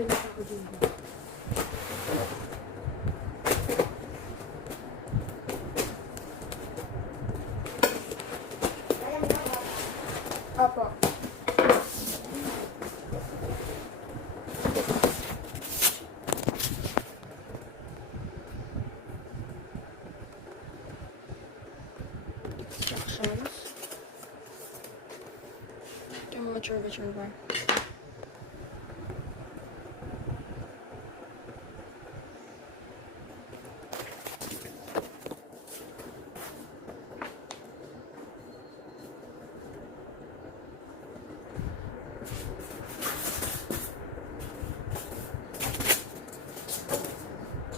Nag-finish ako din. Opo. Instructions. Ito yung mature ba?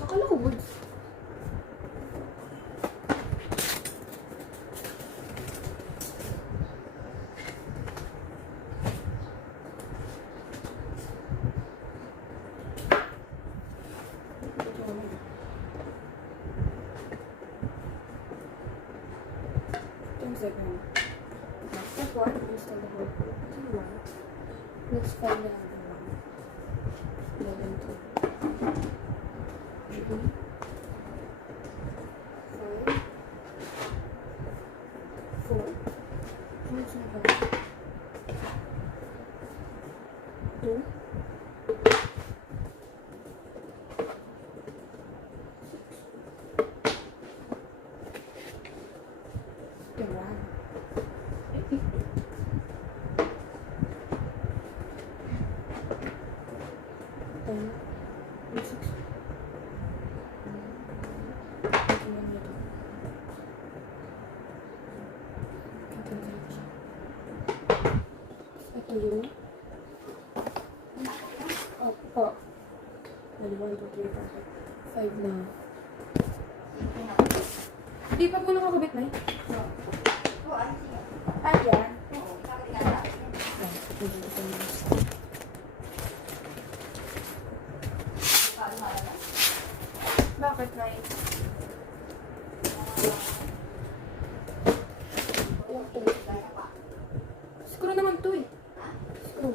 Akala ko wood. Second. Step 1, install the whole code. Let's find the other one. Level 2. 3, 5, 4. What's the 2. Ito yun. Opo. 1, 2, 3, 4, 5 na. Hindi pa po nakakabit na eh. Ay, yan. Bakit na eh? Screw naman to eh. Screw.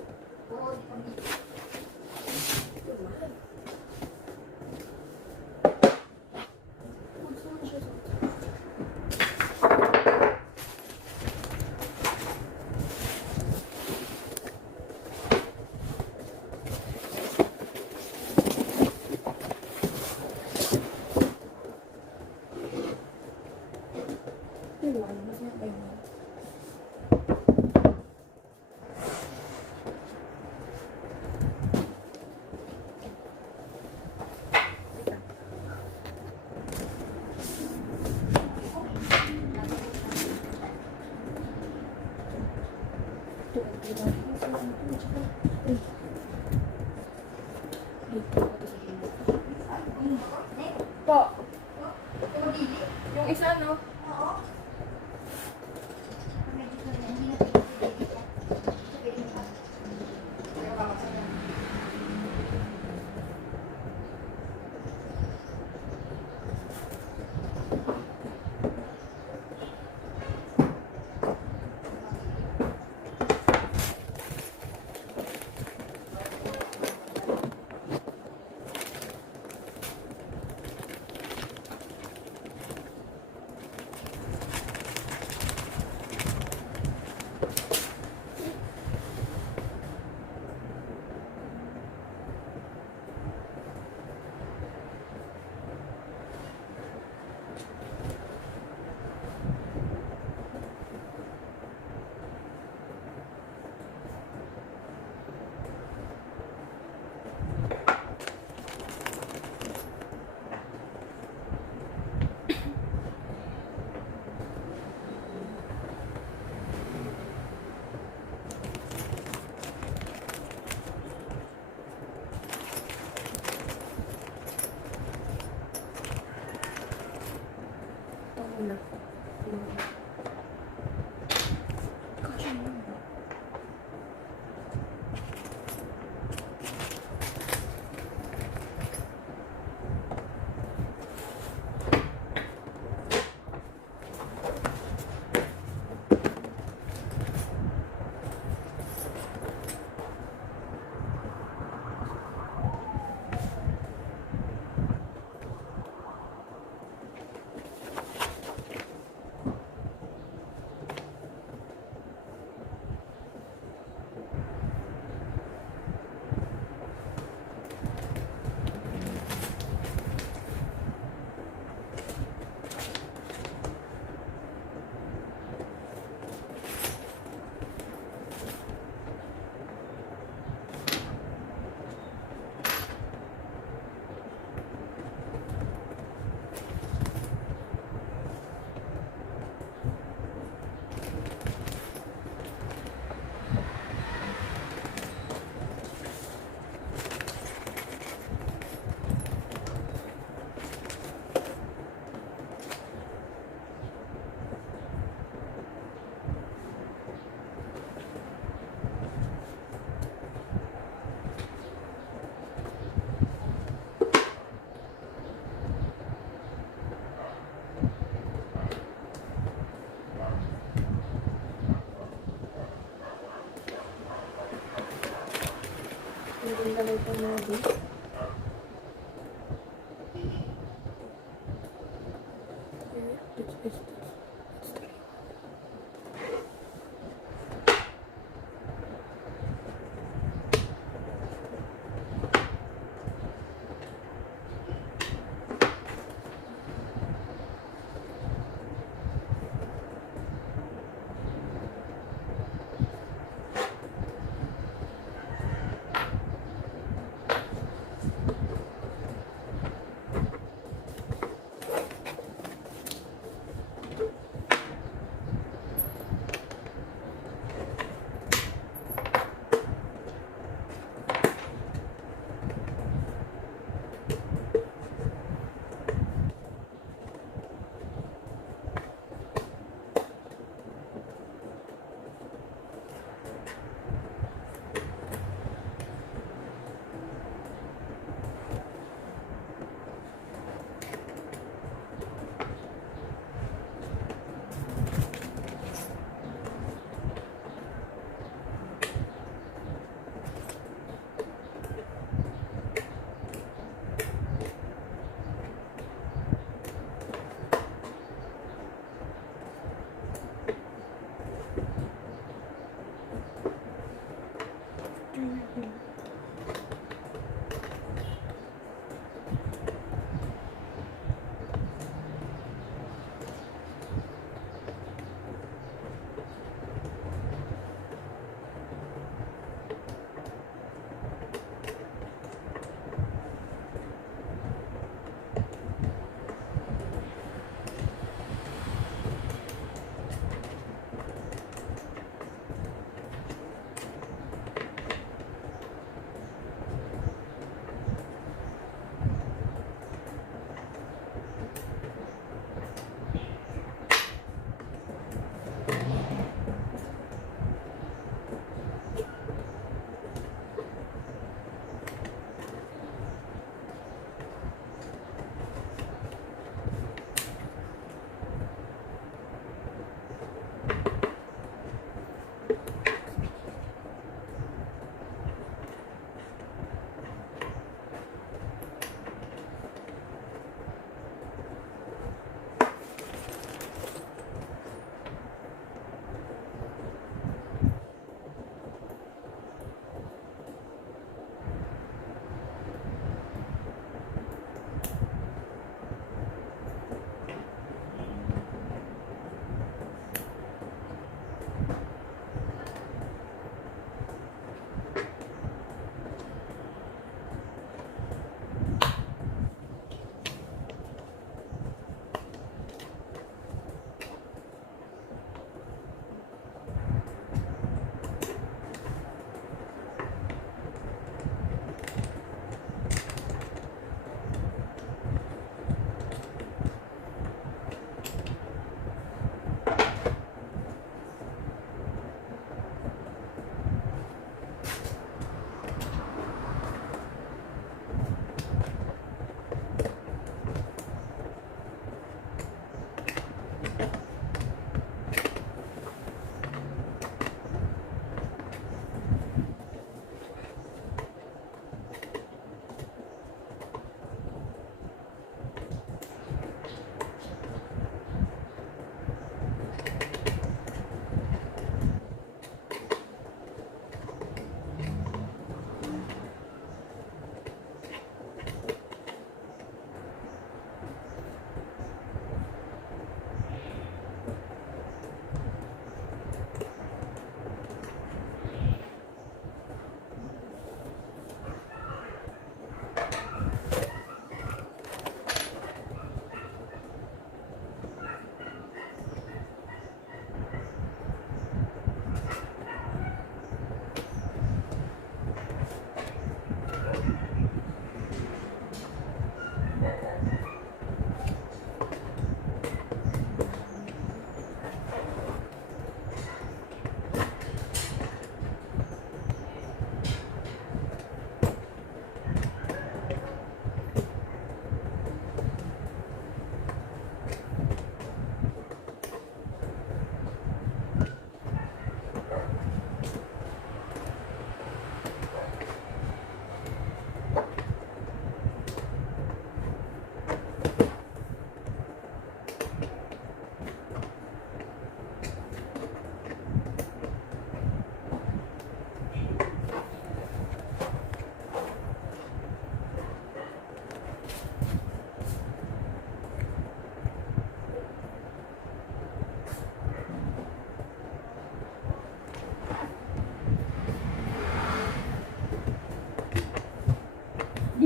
Ang ganda na ito mga di.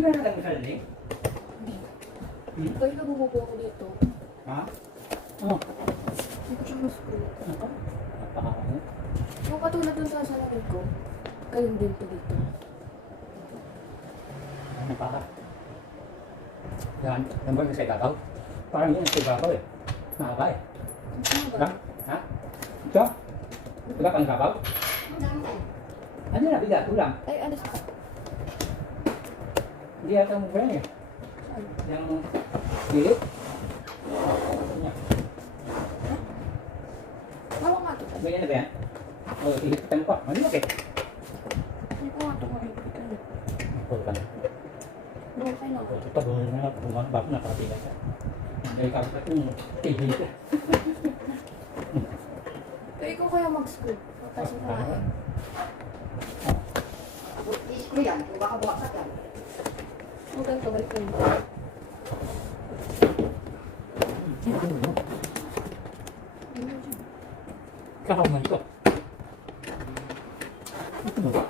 ba natin mo sa laling? Hindi. Hmm? Kaya nabububo ako dito. Ha? Oh. Hindi ko siya ma-screw. Ako? Napakakano? Yung katulad dun sa salamin ko, ganun din to dito. Ano pa? Yan. Yan ba yung sa ibabaw? Parang yun sa ibabaw eh. Mahaba eh. Ano ba? Ha? Ha? Ito? Diba pang ibabaw? Ano na? Bigat? Ulam? Ay, ano sa... Hindi yata mo ba eh. Saan? Yung gilid? Yan. Bawa nga to. Ganyan na ba yan? O, ihipitan ko. Ano ba eh? Hindi ko nga to makikita niyo. Puro ka na. Okay na. Ito, buhay na nga. Bumang bago na kapila siya. Dahil kapit at yung TV ko. Kaya ikaw kaya mag-screw. Kasi sa akin. I-screw yan, kung baka buwasak yan. Ang ganito, balik ko yun. Kakaman ko. Ito ba?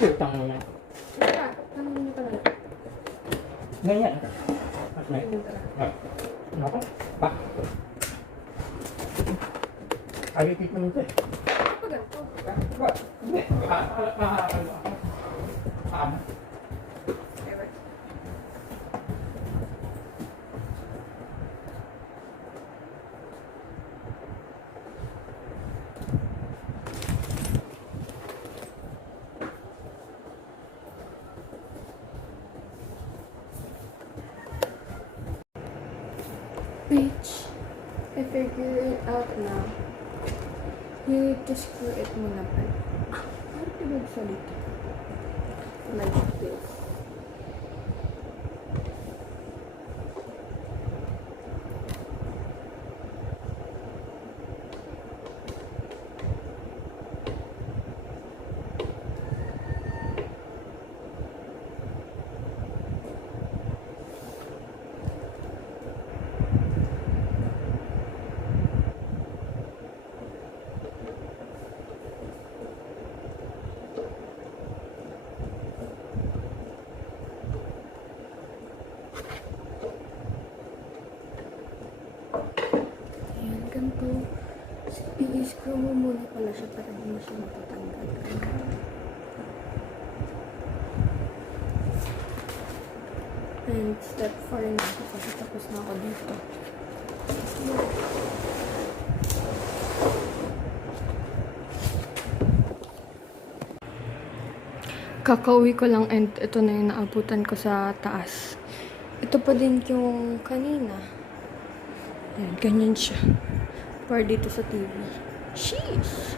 Putang mo na. Kaya, tanongin niyo ka na lang. Ganyan. At may. Tanongin ka na. Ako? Pa? Ayikit naman ito eh. Ano ganito? Hindi. Ever. Bitch, I figure it out now. You need to screw it muna pa. Ano pinagsalita? Like this. Ayan, ganito. I-screw mo muna pala siya para hindi siya matatanggal. And step 4 na ako kasi tapos na ako dito. Kakauwi ko lang and ito na yung naabutan ko sa taas. Ito pa din yung kanina. Ayan, ganyan siya. Para dito sa TV. Sheesh!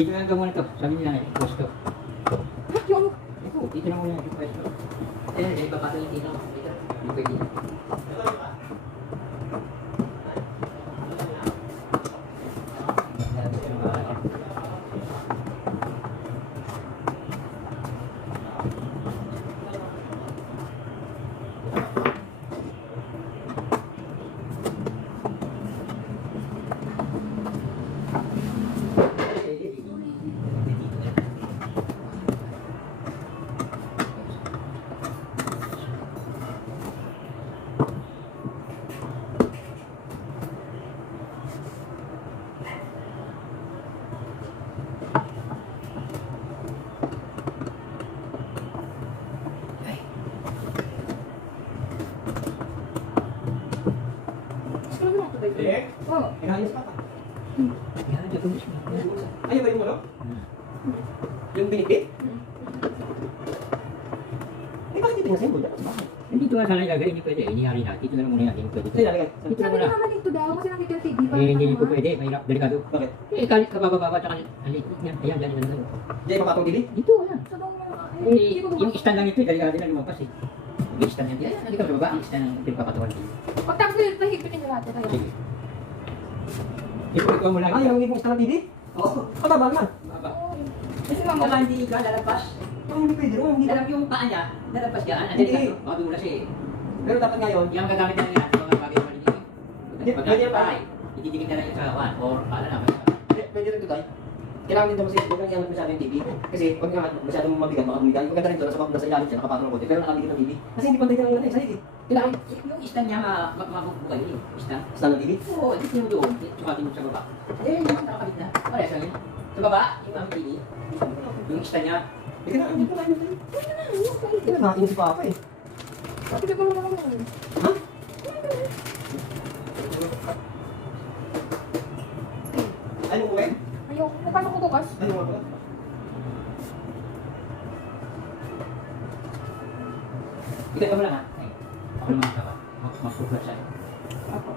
Dito lang daw muna to. Sabi nila nga, pwesto. Yung Ito, dito lang muna yung pwesto. Eh, babato yung dito. Dito. Yung pwede. Sino mo ito ba ito? Eh? Oo. Inayos pa ka. Yan, dito. Ayun ba yung ano? Yung binigay? Eh, bakit dito yung symbol? Bakit? Hindi ito sana ilagay, hindi pwede. Inihari na. Dito na lang muna yan, hindi pwede. Ito ilalagay. Dito na Sabi muna. ko naman ito daw kasi nakita yung TV. Hindi po pwede. Mahirap, delikado. Bakit? Eh, kalit ka bababa, tsaka alit niya. Ayan, dyan, dyan, dyan. Di ay papatong dili? Dito, ayan. Sa daw mga... Eh, yung stand lang ito, delikado na lumabas eh. Yung stand yan. Ayan, hindi ka sa baba. Ang stand ng pinagpapatuan. Pagtapos nila, nahipitin nila natin. Sige. Ikaw mo lang. Ay, yung ngipong stand ng TV? Oo. Pataba naman. Baba. Kasi mama, Baka hindi ka lalabas. Oh, hindi pwede. Oh, hindi. Alam yung paa niya, lalabas yan. Ang Hindi. delikado. Baka dumulas eh. Pero dapat ngayon, Yung gagamit na yan, mga bagay na malinig. Hindi, pwede yan, pare. Itidikit na lang yung sa one or paala na. pwede rin ito tayo. Kailangan din daw kasi huwag kang iangat masyado yung TV. Kasi pag iangat masyadong mabigat, baka bumigal. Maganda rin ito, nasa ilalim siya, nakapatong ng konti. Pero nakabigit ng TV. Kasi hindi pantay ka lang natin, sa'yo eh. Kailangan, yung stand niya mabubukay yun. Stand. Stand ng TV? Oo, hindi mo doon. Sukatin mo sa baba. Eh, yung nakakabit na. Parehas lang yun. Sa baba, yung aming TV. Yung stand niya. Hindi ka na, hindi ka na. Hindi ka na, nakakinig si Papa eh. Sabi ko naman naman. Ha? Ano mo eh? Ayoko. Napasok ko bukas. Ano mo ba? Ikaw mo lang ha. Ay, ako naman ka ba? Mag-focus siya. Ako.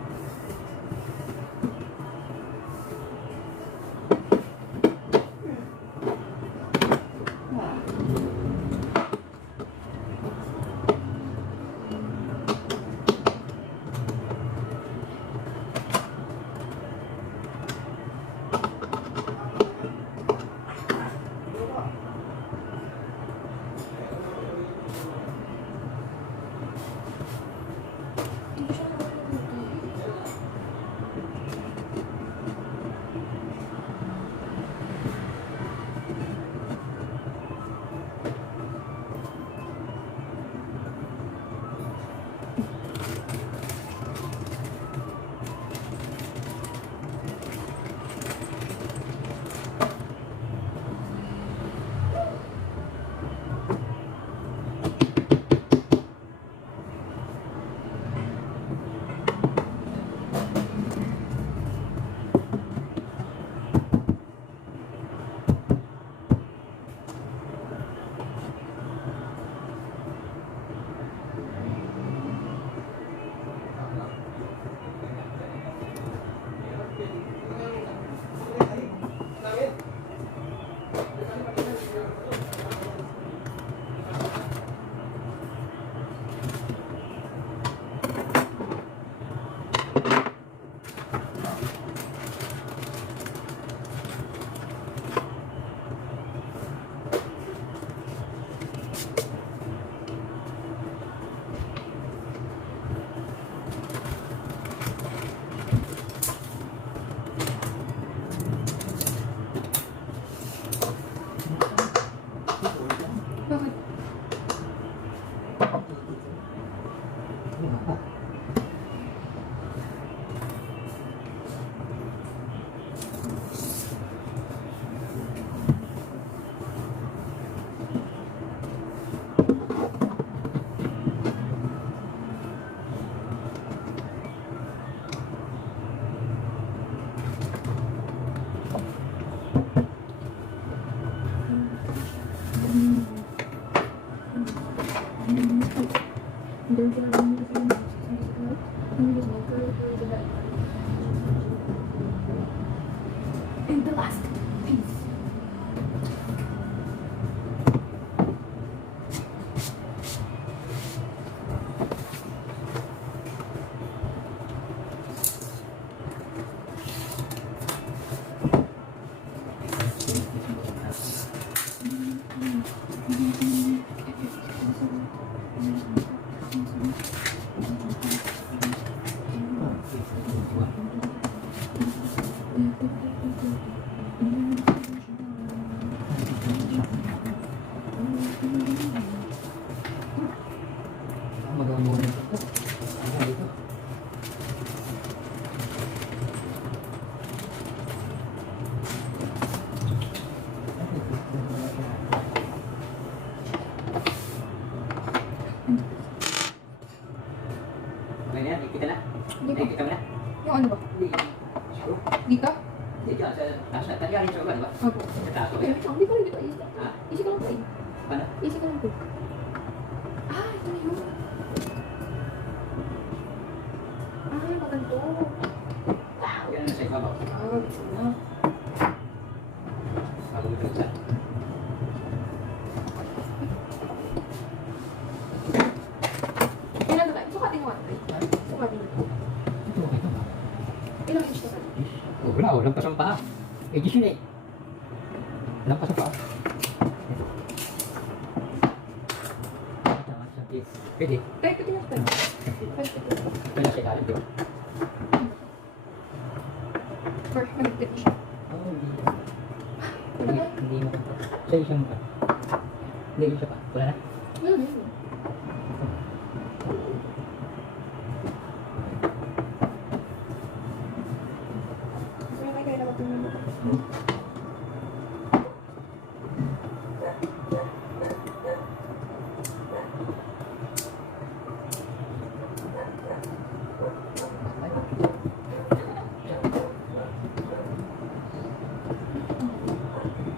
Bakit? And the last piece. Hindi ko rin dito. Easy. Ha? Easy ko lang po eh. Paano? Easy ko lang po. Ah, ito na yun. Ah, maganto. Yan na sa ibabaw. Ah, gusto na. Bago mo ito. Ilan na tayo? Sukatin mo nga. Sukatin mo. Ilang inch na tayo? Oh, wala, oh. Lampas ang paa. Edges yun eh. Lampas ang paa. Pwede. Kahit pati na tayo. Pwede sa ilalim doon. Or, nag-tip siya. Oh, hindi. Hindi mo. Sa isang pa. Hindi isa pa. Wala na.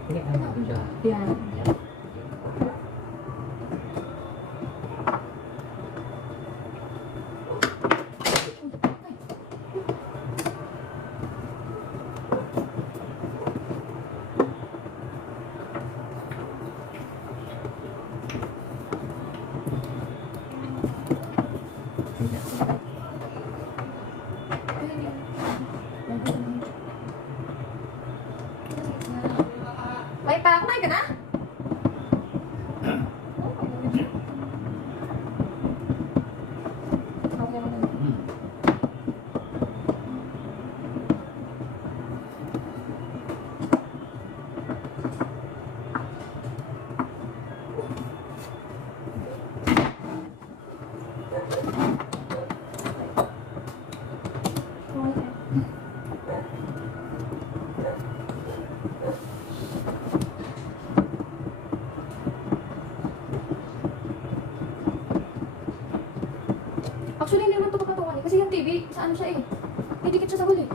Hindi, ano doon siya. Yan. May pa, kumain ka na? Okay naman. Hmm. Actually, hindi naman ito pagkatungan eh. Kasi yung TV, sa ano siya eh. May dikit siya sa huli.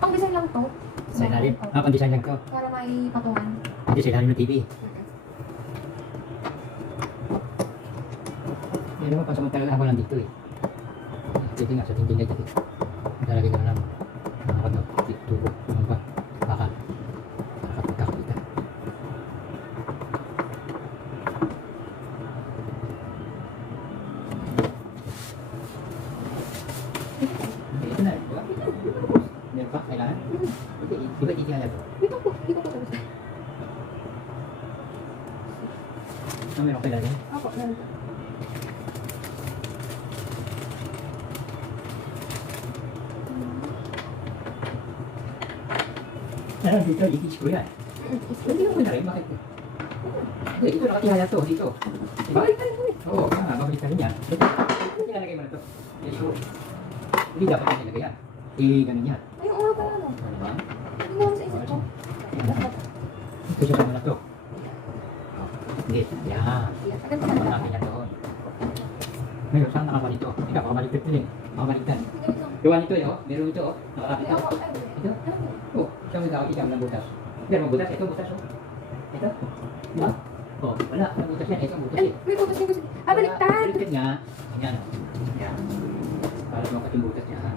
Pang-design lang to. Sa ilalim. Ah, pang-design lang to. Para may patungan. Hindi sa ilalim ng TV. Yan naman, pansamantala lang ako lang dito eh. Pwede nga sa tingin na dito. Lalagay ko na lang. Ano, tubo. Ano ba? Baka. Nakakapagkakita. Okay, ito na. Di ba? Meron pa? Kailangan? Di ba itinala to? Dito po, dito po tapos. Ah, meron kailangan? Ako, meron po. Ah, dito, itis ko yan. Hindi mo na rin, bakit? Hindi, dito nakatihaya to, dito. Diba? Bakit tayo ulit? Oo, babalik ka rin yan. Ito, ilalagay mo na to. Yes, ko. Hindi dapat yan nilagay yan. Ganun yan. Ay, oo pala no. Ano ba? Hindi naman sa isip ko. Ito siya naman na to. Hindi, yan. Agad pa Tama na. natin yan doon. Ngayon, saan nakabalik to? Ikaw, makabaliktad din. Makabaliktad. Ganito. Gawa nito eh, oh. Meron ito, oh. Nakalapit Ay, to. ako, ay, Ito? Oh, siya may tawag ikam ng butas. Yan, ang butas. Ito, butas, oh. Ito. Diba? Oh, wala. Ang butas yan. Ito, ang butas ay, eh. may butas din kasi. Ah, baliktad. Baliktad nga. Ganyan, oh. Yan. Para makat yung butas niya, ha?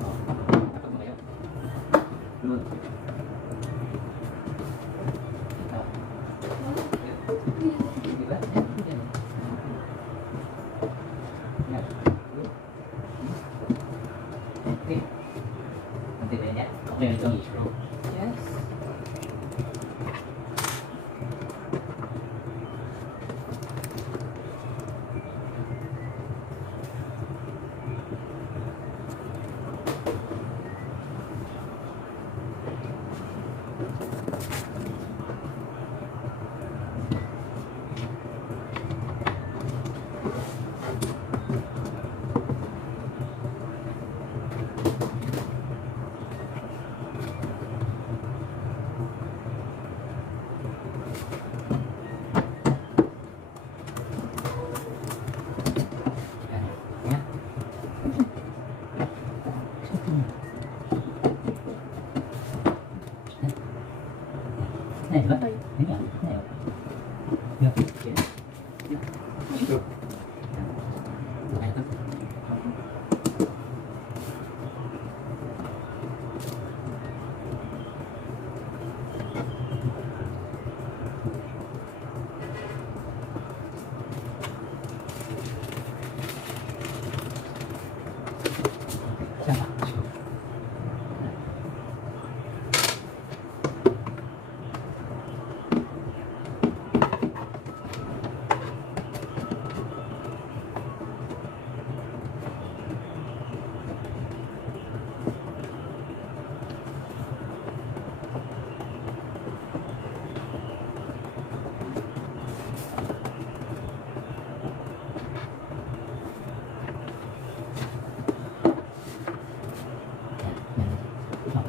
Oh. Tapos mo kayo. Lunod. Ah. Diba? Yan. Yan. Okay. Nanti na yan. Okay, ito ang screw. Yes. Yun nga. Ayun. Yun. Yun. Yun. Ito. Okay na to. Sama.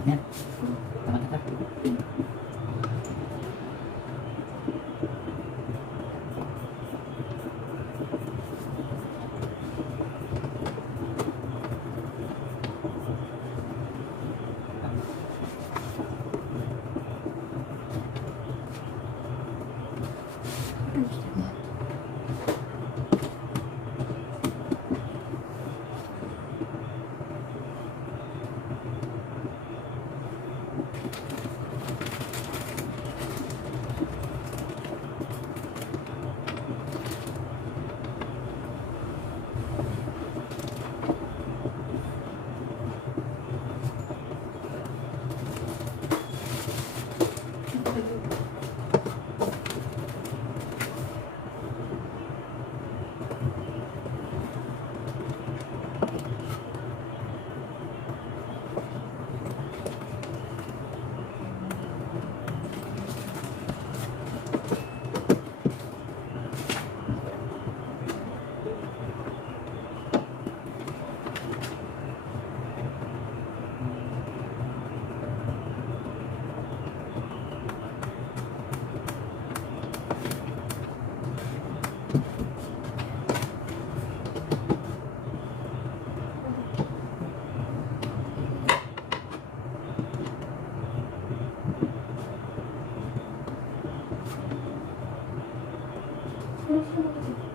Yan. Tama na ta.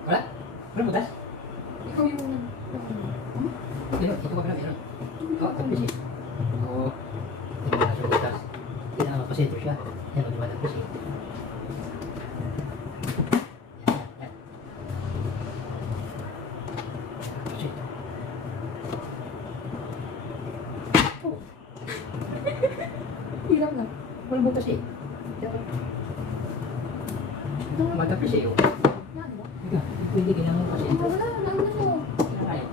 Wala? Wala butas? Ikaw yung... Meron, ito ba meron? Oo, tapos eh. Oo. Ito ba nasa butas? Hindi na mapasito siya. Yan, di ba tapos eh. Yan. Tapos eh. Hirap na. Wala butas eh. Matapos eh. Oh. Yan, di ba? Ika, pwede ginamon kasi ito. Wala, lalo na siya. Kaya.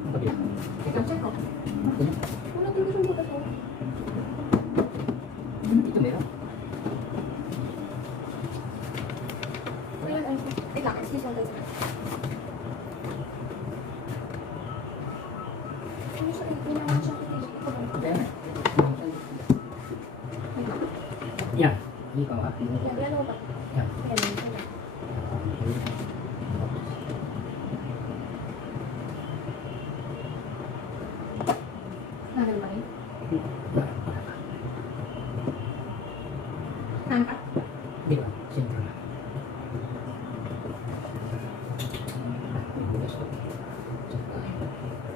Ang kabila. Ika, Check ko. Yan. Wala talaga siyang butas, oh. Ito meron. Ayan, ay. Wait lang, excuse me, guys. Ano siya, hindi naman siya kinisip ko. Kaya na. Wait lang. Yan. Hindi ko ha. Yan, yan ako ba? Yan. Yan, yan, yan. Nagal ba rin? Nangka? Di ba? Siyempre na.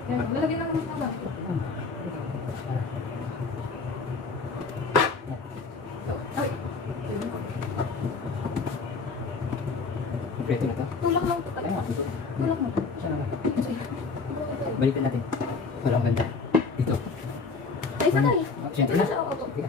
Yan, lalagyan lang naman ba? Ay, Kompleto na to. tulak lang. Kaya nga. Tulak mo. Saan na ba? Ay, Balikan natin. Walang ganda. Dito. ay, isa tayo. Siyempre Wala na. siya, oo. Sige.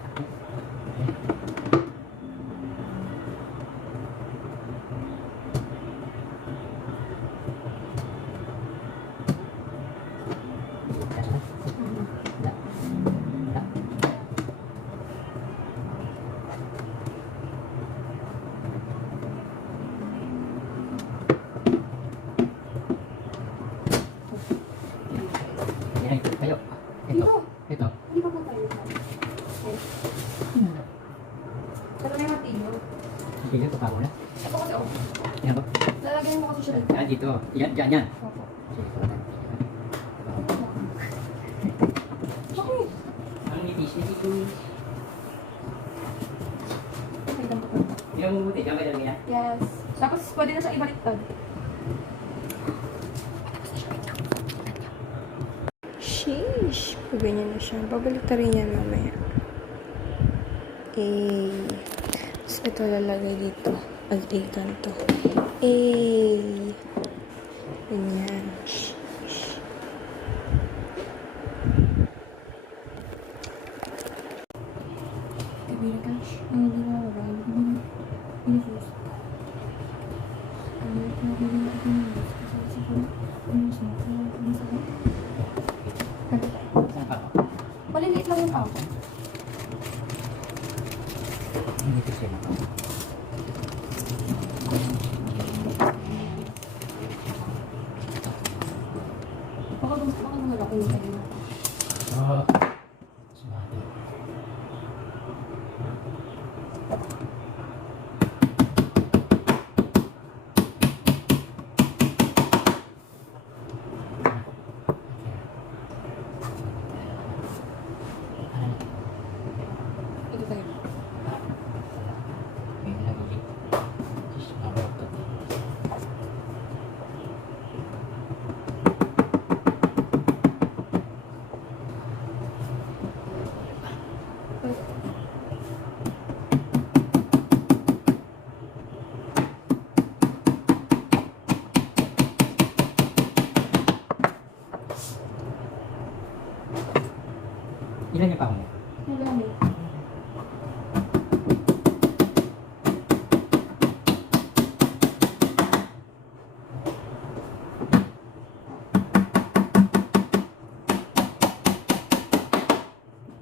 Yan, tayo. Ito. Ito. Hindi pa po tayo. Ay. Ito na yung martilyo. Sige, ito pa muna. Ito kasi, oh. Yan ba? Lalagyan mo kasi siya dito. Yan, dito. Yan, dyan, yan. Opo. Sige, pala tayo. Bakit? Ang nipis, nipis. Hindi mo mabuti, kaya may lalagyan yan. Yes. Tapos pwede na siyang ibaliktad. Sheesh. Ganyan na siya. Babaliktad rin yan mamaya. Eh. Tapos ito lalagay dito. Altikan to. Eh. Ganyan. Sheesh. Kabila ka. Hindi na mababa. Universe. Saan pa? Maliliit lang yung tao. Hindi ko siya na. Baka gumawa ko yung kanina. Oh. Sumati. Ito tayo. Ilan yung pako mo? Madami.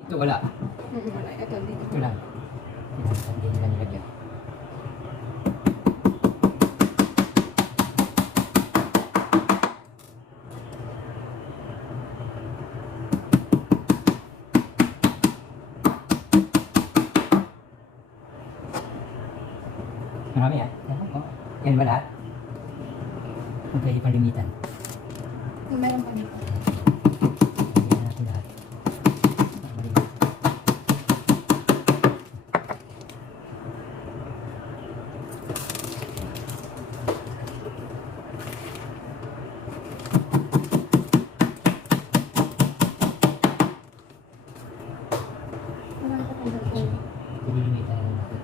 Ito wala. Wala. Ito dito. Ito lang. Hindi nila nilagyan. Marami yan. Yan ba lahat? Kung pwede pang limitan. Meron pa dito. Yan natin lahat. Marami pa dito. Limitan na natin.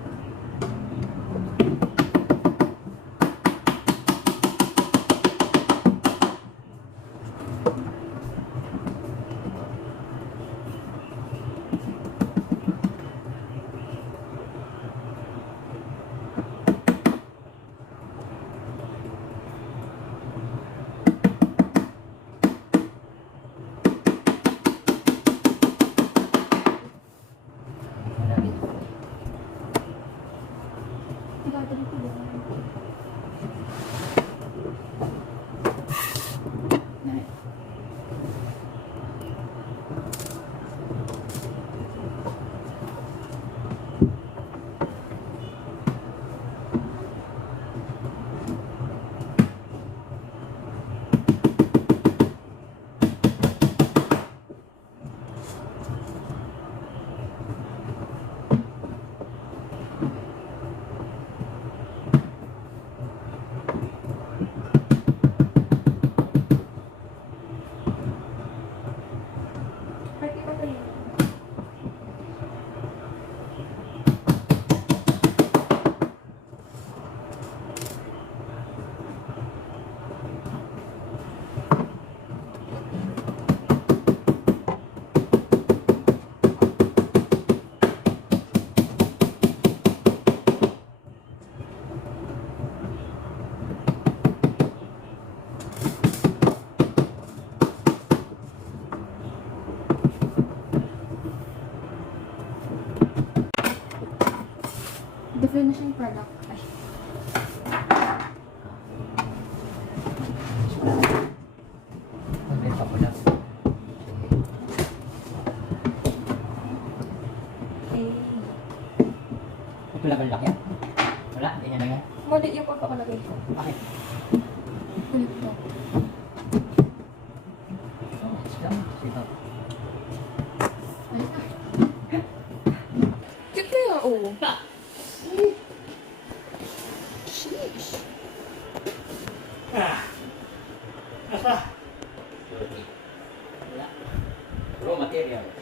Yan natin. Diba, dito din. Yan. Pwede pa tayo. The finishing product. Ay. May pako lang. Eh. Ito lang ang laki. Wala, ganyan lang yan. Mali yung pagkakalagay. Bakit? Kulit to. Oh, sige. Sige. Ay. Cute kaya, oo. Asa? Wala. Raw material.